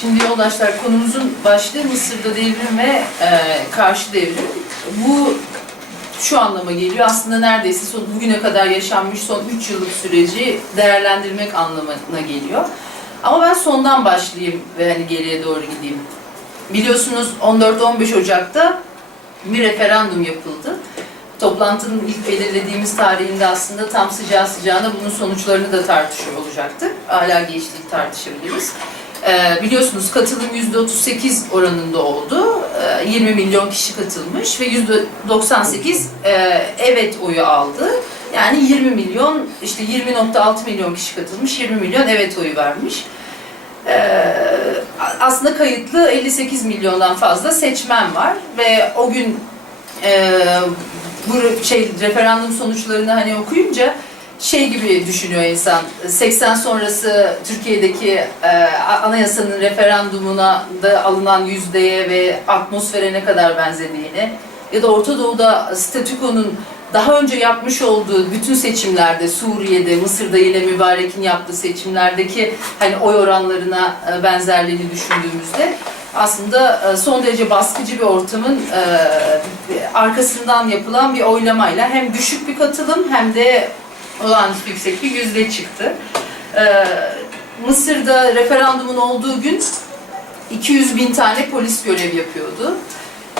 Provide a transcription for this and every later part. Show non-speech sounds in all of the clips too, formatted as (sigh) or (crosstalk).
Şimdi yoldaşlar konumuzun başlığı Mısır'da devrim ve e, karşı devrim. Bu şu anlama geliyor. Aslında neredeyse son, bugüne kadar yaşanmış son 3 yıllık süreci değerlendirmek anlamına geliyor. Ama ben sondan başlayayım ve hani geriye doğru gideyim. Biliyorsunuz 14-15 Ocak'ta bir referandum yapıldı. Toplantının ilk belirlediğimiz tarihinde aslında tam sıcağı sıcağına bunun sonuçlarını da tartışıyor olacaktık. Hala geçtiği tartışabiliriz. Ee, biliyorsunuz katılım %38 oranında oldu. Ee, 20 milyon kişi katılmış ve %98 e, evet oyu aldı. Yani 20 milyon, işte 20.6 milyon kişi katılmış, 20 milyon evet oyu vermiş. Ee, aslında kayıtlı 58 milyondan fazla seçmen var ve o gün e, bu şey referandum sonuçlarını hani okuyunca şey gibi düşünüyor insan. 80 sonrası Türkiye'deki e, anayasanın referandumuna da alınan yüzdeye ve atmosfere ne kadar benzediğini ya da Orta Doğu'da statükonun daha önce yapmış olduğu bütün seçimlerde Suriye'de, Mısır'da yine Mübarek'in yaptığı seçimlerdeki hani oy oranlarına e, benzerliğini düşündüğümüzde aslında e, son derece baskıcı bir ortamın e, arkasından yapılan bir oylamayla hem düşük bir katılım hem de olağanüstü yüksek bir yüzde çıktı. E, Mısır'da referandumun olduğu gün 200 bin tane polis görev yapıyordu.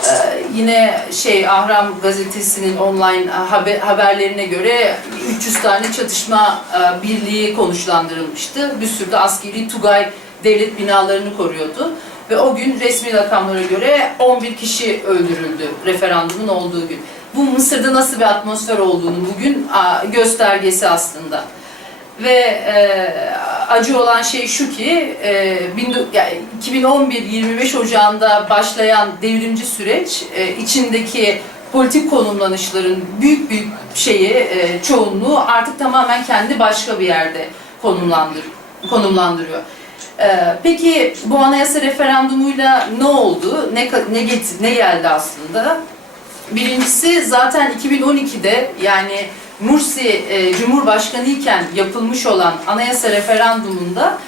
Ee, yine şey Ahram gazetesinin online haber, haberlerine göre 300 tane çatışma e, birliği konuşlandırılmıştı. Bir sürü de askeri Tugay devlet binalarını koruyordu. Ve o gün resmi rakamlara göre 11 kişi öldürüldü referandumun olduğu gün. Bu Mısır'da nasıl bir atmosfer olduğunu bugün göstergesi aslında. Ve e, acı olan şey şu ki e, bin- yani 2011-25 Ocağı'nda başlayan devrimci süreç e, içindeki politik konumlanışların büyük büyük şeyi e, çoğunluğu artık tamamen kendi başka bir yerde konumlandır, konumlandırıyor. E, peki bu anayasa referandumuyla ne oldu? Ne ne getir, ne geldi aslında? Birincisi zaten 2012'de yani Mursi e, Cumhurbaşkanı iken yapılmış olan anayasa referandumunda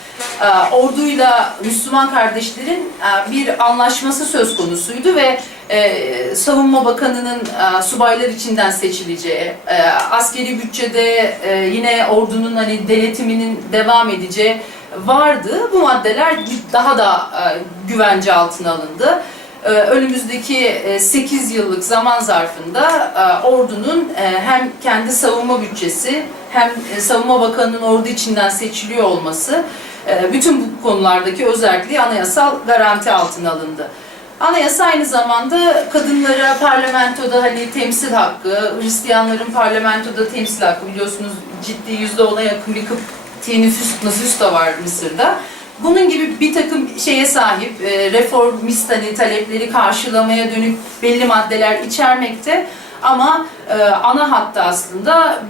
e, orduyla Müslüman kardeşlerin e, bir anlaşması söz konusuydu ve e, Savunma Bakanı'nın e, subaylar içinden seçileceği, e, askeri bütçede e, yine ordunun hani denetiminin devam edeceği vardı. Bu maddeler daha da e, güvence altına alındı. Ee, önümüzdeki 8 yıllık zaman zarfında e, ordunun e, hem kendi savunma bütçesi hem e, savunma bakanının ordu içinden seçiliyor olması e, bütün bu konulardaki özelliği anayasal garanti altına alındı. Anayasa aynı zamanda kadınlara parlamentoda hani temsil hakkı, Hristiyanların parlamentoda temsil hakkı biliyorsunuz ciddi yüzde ona yakın bir nüfus, nüfus da var Mısır'da. Bunun gibi bir takım şeye sahip, e, reformist hani talepleri karşılamaya dönük belli maddeler içermekte. Ama e, ana hatta aslında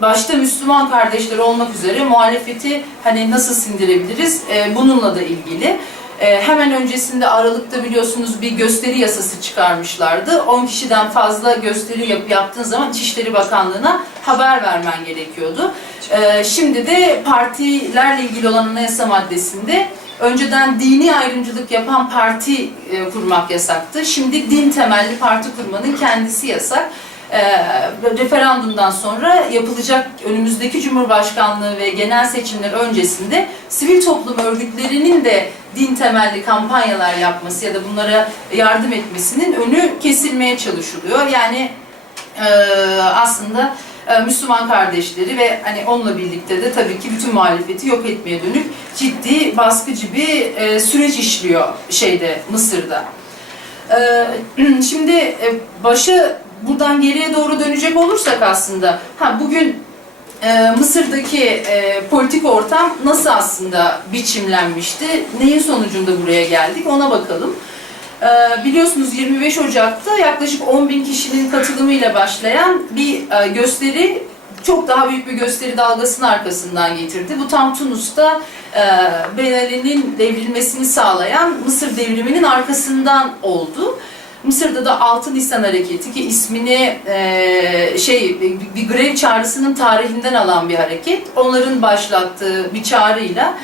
başta Müslüman kardeşler olmak üzere muhalefeti hani nasıl sindirebiliriz e, bununla da ilgili. E, hemen öncesinde Aralık'ta biliyorsunuz bir gösteri yasası çıkarmışlardı. 10 kişiden fazla gösteri yap, yaptığın zaman İçişleri Bakanlığı'na haber vermen gerekiyordu. E, şimdi de partilerle ilgili olan anayasa maddesinde önceden dini ayrımcılık yapan parti e, kurmak yasaktı. Şimdi din temelli parti kurmanın kendisi yasak. E, referandumdan sonra yapılacak önümüzdeki Cumhurbaşkanlığı ve genel seçimler öncesinde sivil toplum örgütlerinin de din temelli kampanyalar yapması ya da bunlara yardım etmesinin önü kesilmeye çalışılıyor. Yani e, aslında e, Müslüman kardeşleri ve hani onunla birlikte de tabii ki bütün muhalefeti yok etmeye dönük ciddi baskıcı bir e, süreç işliyor şeyde Mısır'da. E, (clears throat) şimdi e, başı buradan geriye doğru dönecek olursak aslında ha bugün e, Mısır'daki e, politik ortam nasıl aslında biçimlenmişti? Neyin sonucunda buraya geldik? Ona bakalım. E, biliyorsunuz 25 Ocak'ta yaklaşık 10 bin kişinin katılımıyla başlayan bir e, gösteri çok daha büyük bir gösteri dalgasının arkasından getirdi. Bu tam Tunus'ta e, Ben Ali'nin devrilmesini sağlayan Mısır devriminin arkasından oldu. Mısır'da da Altın Nisan Hareketi ki ismini e, şey bir, grev çağrısının tarihinden alan bir hareket. Onların başlattığı bir çağrıyla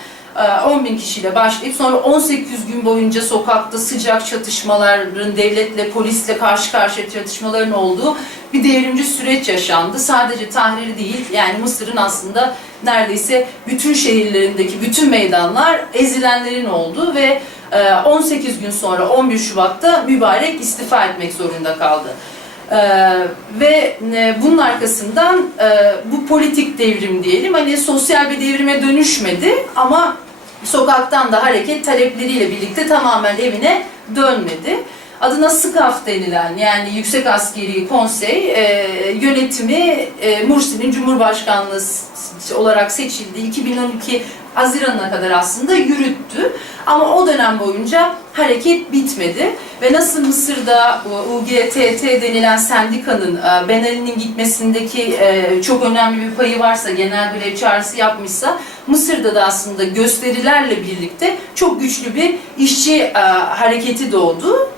10 bin kişiyle başlayıp sonra 18 gün boyunca sokakta sıcak çatışmaların, devletle, polisle karşı karşıya çatışmaların olduğu bir devrimci süreç yaşandı. Sadece Tahrir değil, yani Mısır'ın aslında neredeyse bütün şehirlerindeki bütün meydanlar ezilenlerin olduğu ve e, 18 gün sonra 11 Şubat'ta mübarek istifa etmek zorunda kaldı. Ee, ve e, bunun arkasından e, bu politik devrim diyelim hani sosyal bir devrime dönüşmedi ama sokaktan da hareket talepleriyle birlikte tamamen evine dönmedi. Adına SKAF denilen yani Yüksek Askeri Konsey e, yönetimi e, Mursi'nin Cumhurbaşkanlığı olarak seçildiği 2012 Haziran'a kadar aslında yürüttü. Ama o dönem boyunca hareket bitmedi ve nasıl Mısır'da UGTT denilen sendikanın e, Ben Ali'nin gitmesindeki e, çok önemli bir payı varsa, genel grev çağrısı yapmışsa Mısır'da da aslında gösterilerle birlikte çok güçlü bir işçi e, hareketi doğdu.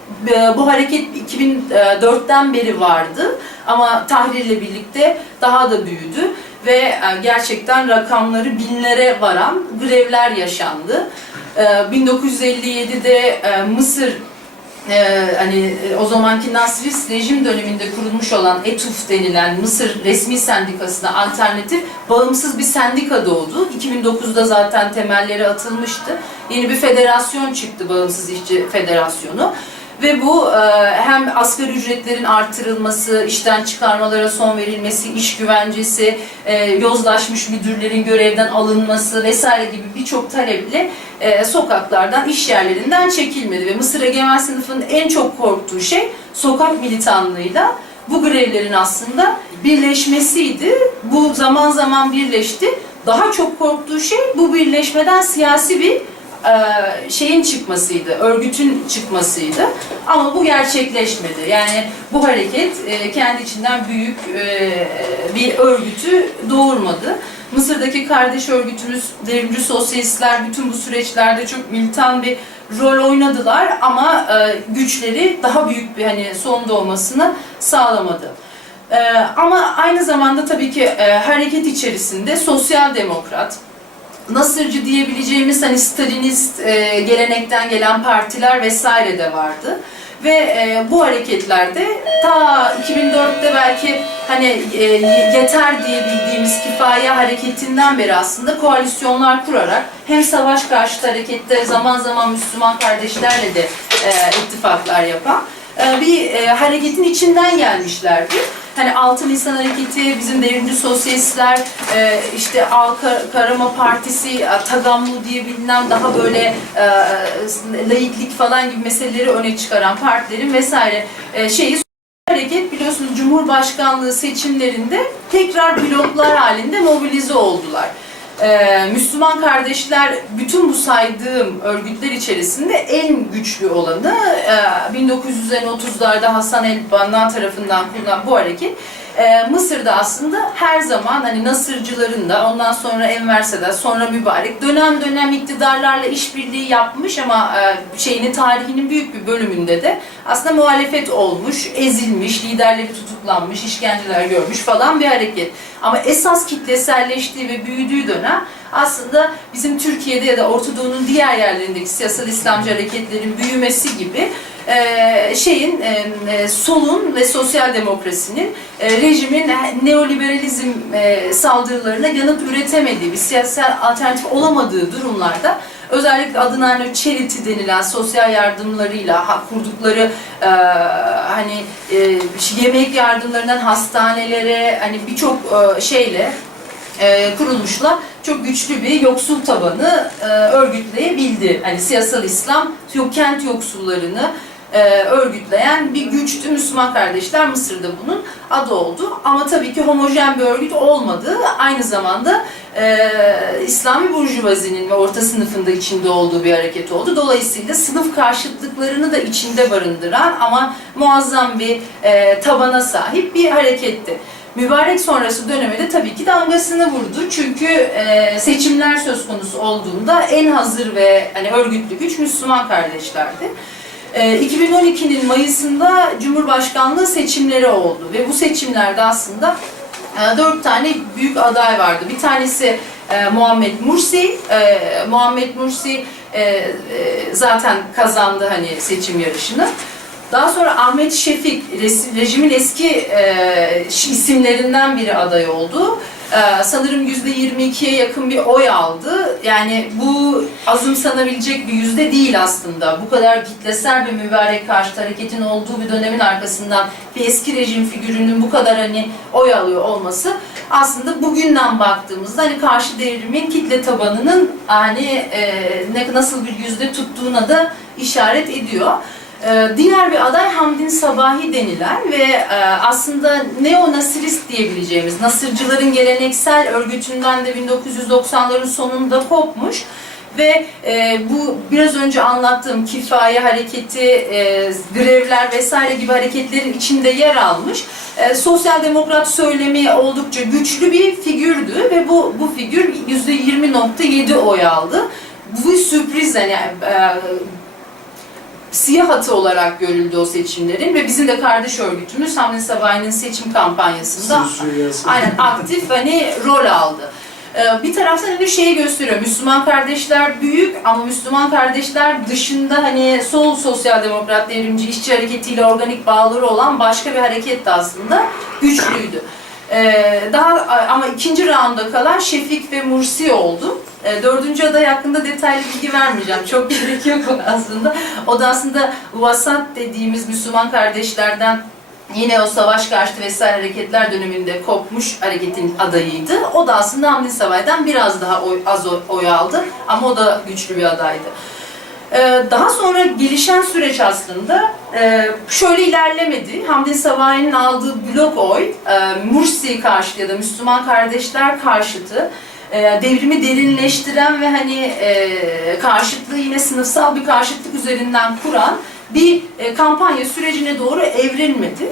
Bu hareket 2004'ten beri vardı ama Tahrir'le birlikte daha da büyüdü ve e, gerçekten rakamları binlere varan grevler yaşandı. E, 1957'de e, Mısır e, hani e, o zamanki Nasrist rejim döneminde kurulmuş olan ETUF denilen Mısır resmi sendikasına alternatif bağımsız bir sendika doğdu. 2009'da zaten temelleri atılmıştı. Yeni bir federasyon çıktı Bağımsız İşçi Federasyonu. Ve bu e, hem asgari ücretlerin artırılması, işten çıkarmalara son verilmesi, iş güvencesi, e, yozlaşmış müdürlerin görevden alınması vesaire gibi birçok taleple e, sokaklardan, iş yerlerinden çekilmedi. Ve Mısır Egemen sınıfının en çok korktuğu şey sokak militanlığıyla bu grevlerin aslında birleşmesiydi. Bu zaman zaman birleşti. Daha çok korktuğu şey bu birleşmeden siyasi bir e, şeyin çıkmasıydı, örgütün çıkmasıydı. Ama bu gerçekleşmedi. Yani bu hareket e, kendi içinden büyük e, bir örgütü doğurmadı. Mısır'daki kardeş örgütümüz devrimci sosyalistler bütün bu süreçlerde çok militan bir rol oynadılar ama güçleri daha büyük bir hani son doğmasını sağlamadı. Ama aynı zamanda tabii ki hareket içerisinde sosyal demokrat, Nasırcı diyebileceğimiz hani Stalinist e, gelenekten gelen partiler vesaire de vardı. Ve e, bu hareketlerde ta 2004'te belki hani e, yeter diye bildiğimiz kifaye hareketinden beri aslında koalisyonlar kurarak hem savaş karşıtı harekette zaman zaman Müslüman kardeşlerle de e, ittifaklar yapan e, bir e, hareketin içinden gelmişlerdi. Hani Altın Nisan Hareketi, bizim devrimci sosyalistler, e, işte Al Kar- Karama Partisi, e, Tagamlu diye bilinen daha böyle e, laiklik falan gibi meseleleri öne çıkaran partilerin vesaire e, şeyi hareket biliyorsunuz Cumhurbaşkanlığı seçimlerinde tekrar bloklar halinde mobilize oldular. Ee, Müslüman kardeşler bütün bu saydığım örgütler içerisinde en güçlü olanı e, 1930'larda Hasan el Banna tarafından kurulan bu hareket e, Mısır'da aslında her zaman hani Nasırcıların da ondan sonra Enver Sedat sonra Mübarek dönem dönem iktidarlarla işbirliği yapmış ama e, şeyinin tarihinin büyük bir bölümünde de aslında muhalefet olmuş, ezilmiş, liderleri tutuklanmış, işkenceler görmüş falan bir hareket. Ama esas kitleselleştiği ve büyüdüğü dönem aslında bizim Türkiye'de ya da Orta Doğu'nun diğer yerlerindeki siyasal İslamcı hareketlerin büyümesi gibi e, şeyin e, e, solun ve sosyal demokrasinin rejimin neoliberalizm saldırılarına yanıt üretemediği, bir siyasal alternatif olamadığı durumlarda özellikle adına hani charity denilen sosyal yardımlarıyla kurdukları e, hani e, yemek yardımlarından hastanelere hani birçok e, şeyle e, kurulmuşla çok güçlü bir yoksul tabanı e, örgütleyebildi. Hani siyasal İslam kent yoksullarını e, örgütleyen bir güçtü Müslüman kardeşler Mısır'da bunun adı oldu. Ama tabii ki homojen bir örgüt olmadı. Aynı zamanda e, İslami burjuvazinin ve orta sınıfında içinde olduğu bir hareket oldu. Dolayısıyla sınıf karşıtlıklarını da içinde barındıran ama muazzam bir e, tabana sahip bir hareketti. Mübarek sonrası dönemede tabii ki damgasını vurdu. Çünkü e, seçimler söz konusu olduğunda en hazır ve hani örgütlü güç Müslüman kardeşlerdi. E, 2012'nin Mayıs'ında Cumhurbaşkanlığı seçimleri oldu ve bu seçimlerde aslında e, dört tane büyük aday vardı. Bir tanesi e, Muhammed Mursi. E, Muhammed Mursi zaten kazandı hani seçim yarışını. Daha sonra Ahmet Şefik, rejimin eski e, isimlerinden biri aday oldu. E, sanırım %22'ye yakın bir oy aldı. Yani bu azımsanabilecek bir yüzde değil aslında. Bu kadar kitlesel bir mübarek karşıt hareketin olduğu bir dönemin arkasından bir eski rejim figürünün bu kadar hani oy alıyor olması aslında bugünden baktığımızda hani karşı devrimin kitle tabanının hani e, nasıl bir yüzde tuttuğuna da işaret ediyor. Ee, Diğer bir aday Hamdin Sabahi denilen ve e, aslında neo-nasirist diyebileceğimiz Nasırcıların geleneksel örgütünden de 1990'ların sonunda kopmuş ve e, bu biraz önce anlattığım kifaye hareketi, e, grevler vesaire gibi hareketlerin içinde yer almış. E, sosyal demokrat söylemi oldukça güçlü bir figürdü ve bu bu figür %20.7 oy aldı. Bu sürpriz yani siyah hatı olarak görüldü o seçimlerin ve bizim de kardeş örgütümüz Hamdi Sabahi'nin seçim kampanyasında aynen aktif hani rol aldı. Ee, Bir taraftan bir şeyi gösteriyor. Müslüman kardeşler büyük ama Müslüman kardeşler dışında hani sol sosyal demokrat devrimci işçi hareketiyle organik bağları olan başka bir hareket de aslında güçlüydü. Ee, Daha ama ikinci raunda kalan Şefik ve Mursi oldu. Ee, Dördüncü aday hakkında detaylı bilgi vermeyeceğim. Çok gerek yok (laughs) aslında. O da aslında Vasat dediğimiz Müslüman kardeşlerden yine o savaş karşıtı vesaire hareketler döneminde kopmuş hareketin adayıydı. O da aslında Hamdi Savay'dan biraz daha oy, az oy, aldı ama o da güçlü bir adaydı. Ee, Daha sonra gelişen süreç aslında e, şöyle ilerlemedi. Hamdi Savay'ın aldığı blok oy, e, Mursi karşıtı ya da Müslüman kardeşler karşıtı e, devrimi derinleştiren ve hani karşıtlığı yine sınıfsal bir karşıtlık üzerinden kuran bir kampanya sürecine doğru evrilmedi.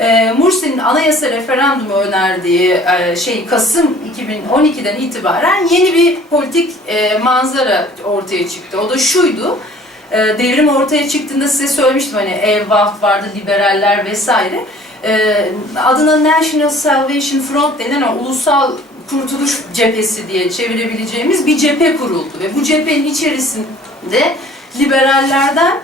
E, Mursi'nin anayasa referandumu önerdiği e, şey Kasım 2012'den itibaren yeni bir politik e, manzara ortaya çıktı. O da şuydu. E, devrim ortaya çıktığında size söylemiştim hani Evvaht vardı, liberaller vesaire. E, adına National Salvation Front denen o ulusal kurtuluş cephesi diye çevirebileceğimiz bir cephe kuruldu ve bu cephenin içerisinde liberallerden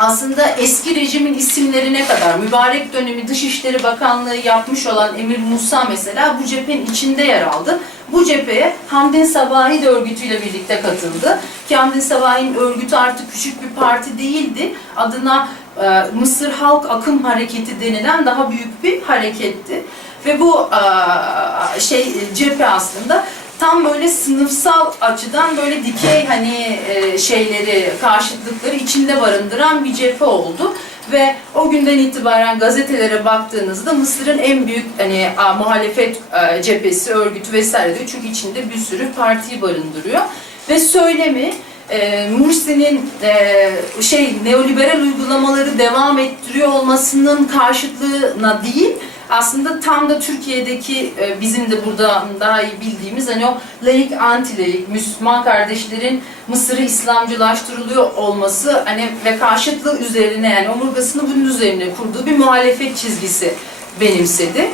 aslında eski rejimin isimlerine kadar mübarek dönemi Dışişleri Bakanlığı yapmış olan Emir Musa mesela bu cephenin içinde yer aldı. Bu cepheye Hamdin Sabahi de örgütüyle birlikte katıldı. Ki Hamdin Sabahi'nin örgütü artık küçük bir parti değildi. Adına e, Mısır Halk Akım Hareketi denilen daha büyük bir hareketti. Ve bu e, şey cephe aslında tam böyle sınıfsal açıdan böyle dikey hani e, şeyleri, karşıtlıkları içinde barındıran bir cephe oldu. Ve o günden itibaren gazetelere baktığınızda Mısır'ın en büyük hani a, muhalefet e, cephesi, örgütü vesaire diyor. Çünkü içinde bir sürü partiyi barındırıyor. Ve söylemi e, Mursi'nin e, şey neoliberal uygulamaları devam ettiriyor olmasının karşıtlığına değil, aslında tam da Türkiye'deki e, bizim de burada daha iyi bildiğimiz hani o laik anti-laik Müslüman kardeşlerin Mısır'ı İslamcılaştırılıyor olması hani ve karşıtlığı üzerine yani omurgasını bunun üzerine kurduğu bir muhalefet çizgisi benimsedi.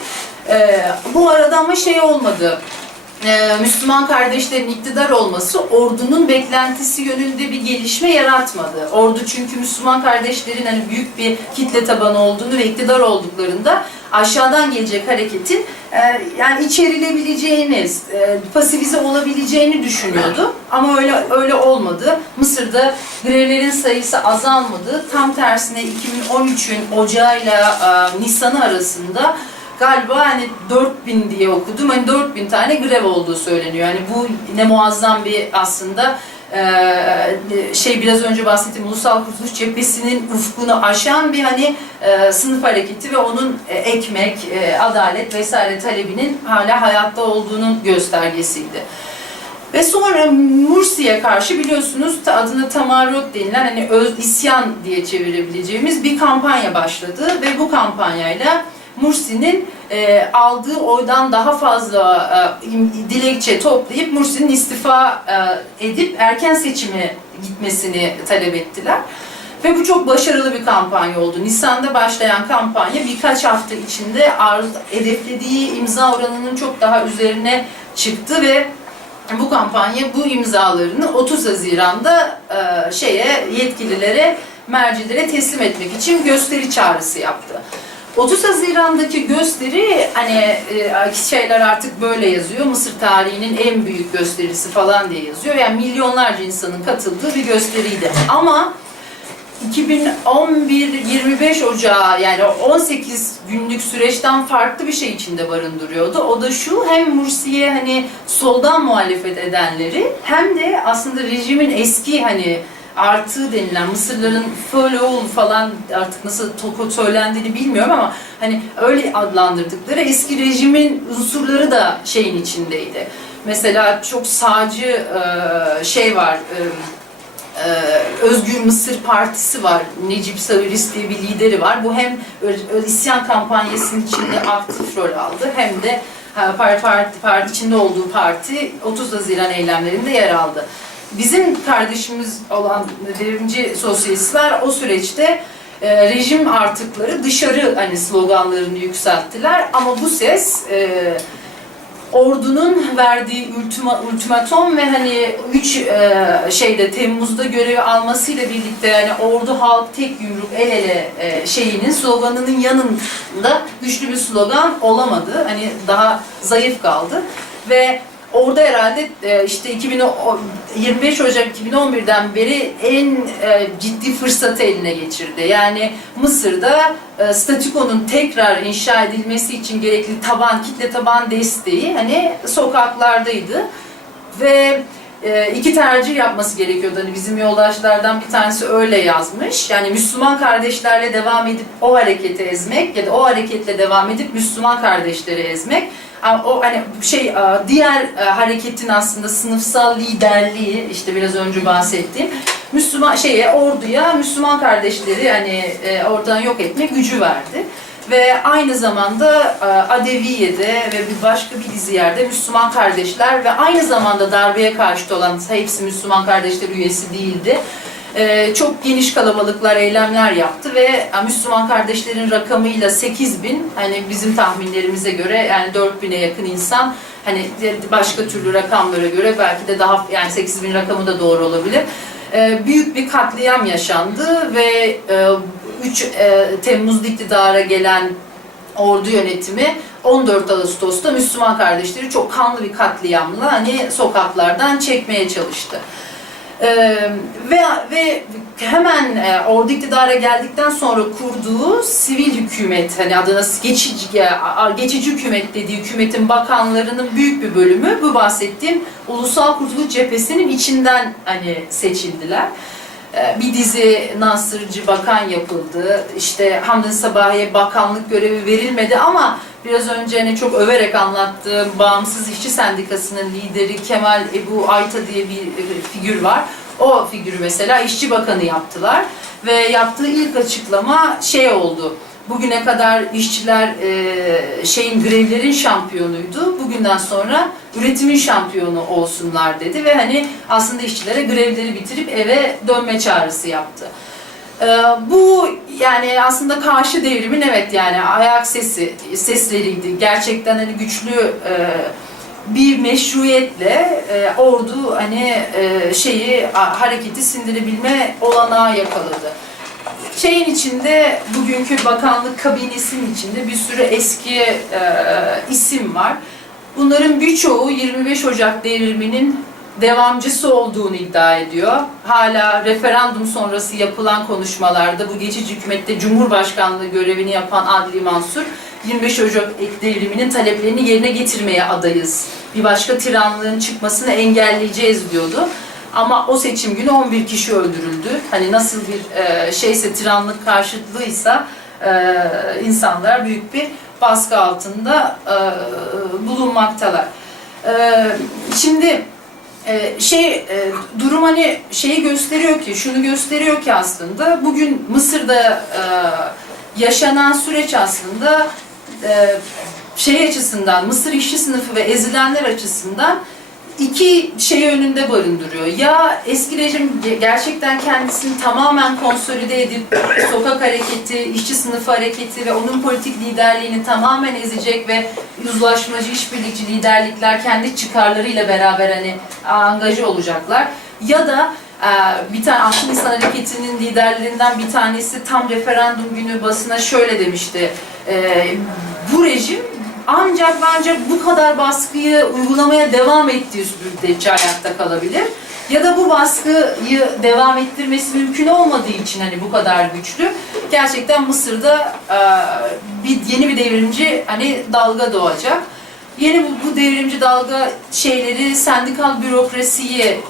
E, bu arada ama şey olmadı. e, Müslüman kardeşlerin iktidar olması ordunun beklentisi yönünde bir gelişme yaratmadı. Ordu çünkü Müslüman kardeşlerin hani büyük bir kitle tabanı olduğunu ve iktidar olduklarında aşağıdan gelecek hareketin e, yani içerilebileceğini, e, pasifize olabileceğini düşünüyordu. Ama öyle öyle olmadı. Mısır'da grevlerin sayısı azalmadı. Tam tersine 2013'ün Ocağı'yla e, Nisan'ı arasında galiba hani 4000 diye okudum. Hani 4000 tane grev olduğu söyleniyor. Yani bu ne muazzam bir aslında e, şey biraz önce bahsettiğim Ulusal Kurtuluş Cephesi'nin ufkunu aşan bir hani e, sınıf hareketi ve onun e, ekmek, e, adalet vesaire talebinin hala hayatta olduğunun göstergesiydi. Ve sonra Mursi'ye karşı biliyorsunuz adına tamarrut denilen hani öz isyan diye çevirebileceğimiz bir kampanya başladı ve bu kampanyayla Mursi'nin e, aldığı oydan daha fazla e, dilekçe toplayıp Mursi'nin istifa e, edip erken seçime gitmesini talep ettiler. Ve bu çok başarılı bir kampanya oldu. Nisan'da başlayan kampanya birkaç hafta içinde arz, hedeflediği imza oranının çok daha üzerine çıktı ve bu kampanya bu imzalarını 30 Haziran'da e, şeye yetkililere mercilere teslim etmek için gösteri çağrısı yaptı. 30 Haziran'daki gösteri hani şeyler artık böyle yazıyor. Mısır tarihinin en büyük gösterisi falan diye yazıyor. Yani milyonlarca insanın katıldığı bir gösteriydi. Ama 2011-25 Ocağı yani 18 günlük süreçten farklı bir şey içinde barındırıyordu. O da şu hem Mursi'ye hani soldan muhalefet edenleri hem de aslında rejimin eski hani artığı denilen Mısırların Fölöğül falan artık nasıl toko söylendiğini bilmiyorum ama hani öyle adlandırdıkları eski rejimin unsurları da şeyin içindeydi. Mesela çok sağcı e, şey var, e, e, Özgür Mısır Partisi var. Necip Saviris diye bir lideri var. Bu hem isyan kampanyasının içinde aktif rol aldı hem de parti, parti, parti içinde olduğu parti 30 Haziran eylemlerinde yer aldı. Bizim kardeşimiz olan devrimci sosyalistler o süreçte e, rejim artıkları dışarı hani sloganlarını yükselttiler ama bu ses e, ordunun verdiği ultima, ultimatom ve hani 3 şeyde Temmuz'da görevi almasıyla birlikte yani ordu halk tek yumruk el ele e, şeyinin sloganının yanında güçlü bir slogan olamadı. Hani daha zayıf kaldı ve orada herhalde e, işte 2010 25 Ocak 2011'den beri en e, ciddi fırsatı eline geçirdi. Yani Mısır'da e, statükonun tekrar inşa edilmesi için gerekli taban, kitle taban desteği hani sokaklardaydı. Ve e, iki tercih yapması gerekiyordu. Hani bizim yoldaşlardan bir tanesi öyle yazmış. Yani Müslüman kardeşlerle devam edip o hareketi ezmek ya da o hareketle devam edip Müslüman kardeşleri ezmek. Ama O hani şey diğer e, hareketin aslında sınıfsal liderliği işte biraz önce bahsettiğim Müslüman şeye orduya Müslüman kardeşleri hani e, oradan yok etme gücü verdi. Ve aynı zamanda e, Adeviye'de ve bir başka bir dizi yerde Müslüman kardeşler ve aynı zamanda darbeye karşı olan hepsi Müslüman kardeşler üyesi değildi. E, Çok geniş kalabalıklar, eylemler yaptı ve e, Müslüman kardeşlerin rakamıyla 8 bin, hani bizim tahminlerimize göre yani 4 bine yakın insan hani başka türlü rakamlara göre belki de daha yani 8 bin rakamı da doğru olabilir. Büyük bir katliam yaşandı ve e, 3 Temmuz'da iktidara gelen ordu yönetimi 14 Ağustos'ta Müslüman kardeşleri çok kanlı bir katliamla hani sokaklardan çekmeye çalıştı. Ee, ve ve hemen e, ordu iktidara geldikten sonra kurduğu sivil hükümet hani adına geçici a- geçici hükümet dediği hükümetin bakanlarının büyük bir bölümü bu bahsettiğim Ulusal Kurtuluş Cephesi'nin içinden hani seçildiler. Ee, bir dizi Nasırcı bakan yapıldı. İşte Hamdın Sabahi'ye bakanlık görevi verilmedi ama biraz önce hani çok överek anlattığım Bağımsız İşçi Sendikası'nın lideri Kemal Ebu Ayta diye bir e, figür var. O figürü mesela işçi bakanı yaptılar ve yaptığı ilk açıklama şey oldu. Bugüne kadar işçiler e, şeyin grevlerin şampiyonuydu. Bugünden sonra üretimin şampiyonu olsunlar dedi ve hani aslında işçilere grevleri bitirip eve dönme çağrısı yaptı. Ee, bu yani aslında karşı devrimin evet yani ayak sesi sesleriydi. Gerçekten hani güçlü e, bir meşruiyetle e, ordu hani e, şeyi a- hareketi sindirebilme olanağı yakaladı. Şeyin içinde bugünkü bakanlık kabinesinin içinde bir sürü eski e, isim var. Bunların birçoğu 25 Ocak devriminin devamcısı olduğunu iddia ediyor. Hala referandum sonrası yapılan konuşmalarda bu geçici hükümette Cumhurbaşkanlığı görevini yapan Adli Mansur 25 Ocak devriminin taleplerini yerine getirmeye adayız. Bir başka tiranlığın çıkmasını engelleyeceğiz diyordu. Ama o seçim günü 11 kişi öldürüldü. Hani nasıl bir e, şeyse tiranlık karşıtlığıysa e, insanlar büyük bir baskı altında e, bulunmaktalar. E, şimdi e, şey e, durum hani şeyi gösteriyor ki şunu gösteriyor ki aslında bugün Mısır'da e, yaşanan süreç aslında e, şey açısından Mısır işçi sınıfı ve ezilenler açısından iki şeyi önünde barındırıyor. Ya eski rejim ge- gerçekten kendisini tamamen konsolide edip (clears throat) sokak hareketi, işçi sınıfı hareketi ve onun politik liderliğini tamamen ezecek ve uzlaşmacı, işbirlikçi liderlikler kendi çıkarlarıyla beraber hani angaja olacaklar. Ya da e, bir tane Altın Nisan Hareketi'nin liderlerinden bir tanesi tam referandum günü basına şöyle demişti. E, bu rejim ancak ve ancak bu kadar baskıyı uygulamaya devam ettiği müddetçe ayakta kalabilir. Ya da bu baskıyı devam ettirmesi mümkün olmadığı için hani bu kadar güçlü. Gerçekten Mısır'da e, bir yeni bir devrimci hani dalga doğacak. Yeni bu, bu devrimci dalga şeyleri sendikal bürokrasiyi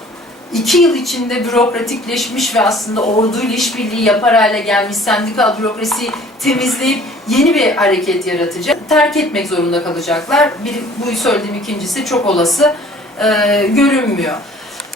iki yıl içinde bürokratikleşmiş ve aslında orduyla işbirliği yapar hale gelmiş sendikal bürokrasiyi temizleyip yeni bir hareket yaratacak. Terk etmek zorunda kalacaklar. Bir, bu söylediğim ikincisi çok olası e, görünmüyor.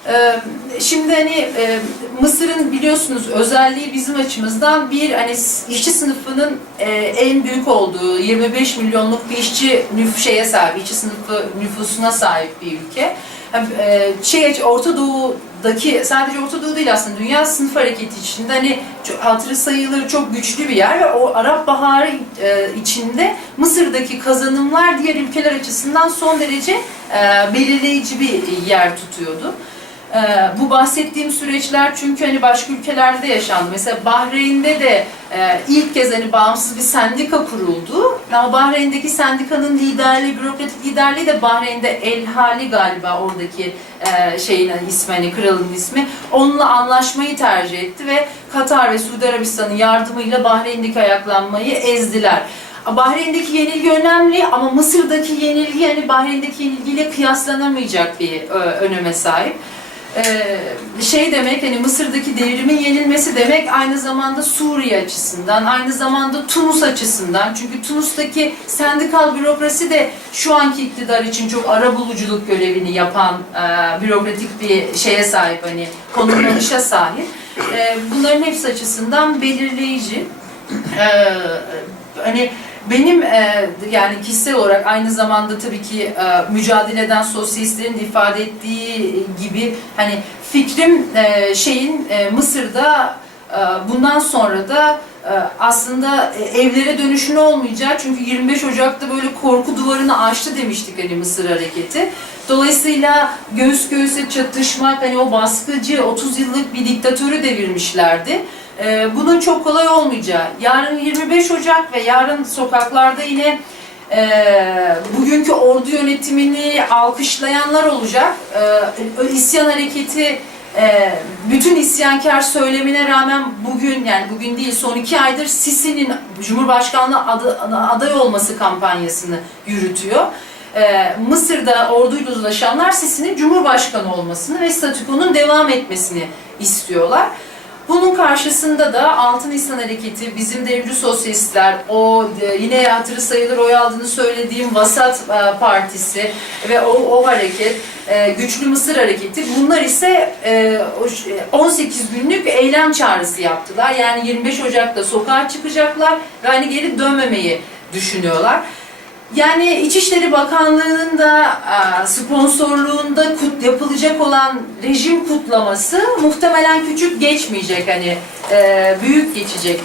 E, şimdi hani e, Mısır'ın biliyorsunuz özelliği bizim açımızdan bir hani işçi sınıfının e, en büyük olduğu 25 milyonluk bir işçi nüf şeye sahip, işçi sınıfı nüfusuna sahip bir ülke. E, şey Orta Doğu'daki sadece Orta Doğu değil aslında dünya sınıf hareketi içinde hani hatırı sayıları çok güçlü bir yer ve o Arap Baharı e, içinde Mısır'daki kazanımlar diğer ülkeler açısından son derece e, belirleyici bir yer tutuyordu. E, bu bahsettiğim süreçler çünkü hani başka ülkelerde yaşandı. Mesela Bahreyn'de de e, ilk kez hani bağımsız bir sendika kuruldu. Ama Bahreyn'deki sendikanın liderliği, bürokratik liderliği de Bahreyn'de El Hali galiba oradaki e, şeyin hani ismi, hani kralın ismi. Onunla anlaşmayı tercih etti ve Katar ve Suudi Arabistan'ın yardımıyla Bahreyn'deki ayaklanmayı ezdiler. Bahreyn'deki yenilgi önemli ama Mısır'daki yenilgi yani Bahreyn'deki yenilgiyle kıyaslanamayacak bir öneme sahip. Ee, şey demek hani Mısır'daki devrimin yenilmesi demek aynı zamanda Suriye açısından, aynı zamanda Tunus açısından. Çünkü Tunus'taki sendikal bürokrasi de şu anki iktidar için çok ara buluculuk görevini yapan e, bürokratik bir şeye sahip hani konumlanışa sahip. E, bunların hepsi açısından belirleyici. E, hani benim e, yani kişisel olarak aynı zamanda tabii ki e, mücadele eden sosyalistlerin de ifade ettiği gibi hani fikrim e, şeyin e, Mısır'da e, bundan sonra da e, aslında e, evlere dönüşün olmayacağı çünkü 25 Ocak'ta böyle korku duvarını aştı demiştik hani Mısır hareketi. Dolayısıyla göğüs göğüse çatışmak hani o baskıcı 30 yıllık bir diktatörü devirmişlerdi. Ee, bunun çok kolay olmayacağı. Yarın 25 Ocak ve yarın sokaklarda yine e, bugünkü ordu yönetimini alkışlayanlar olacak. E, isyan hareketi e, bütün isyankar söylemine rağmen bugün yani bugün değil son iki aydır Sisi'nin Cumhurbaşkanlığı adı, aday olması kampanyasını yürütüyor. Ee, Mısır'da orduyla uzlaşanlar Sisi'nin Cumhurbaşkanı olmasını ve statükonun devam etmesini istiyorlar. Bunun karşısında da Altın Nisan Hareketi, bizim devrimci sosyalistler, o e, yine hatırı sayılır oy aldığını söylediğim Vasat e, Partisi ve o, o hareket, e, Güçlü Mısır Hareketi bunlar ise e, o ş- 18 günlük eylem çağrısı yaptılar. Yani 25 Ocak'ta sokağa çıkacaklar ve hani geri dönmemeyi düşünüyorlar. Yani İçişleri Bakanlığı'nın da e, sponsorluğunda kut, yapılacak olan rejim kutlaması muhtemelen küçük geçmeyecek hani e, büyük geçecek.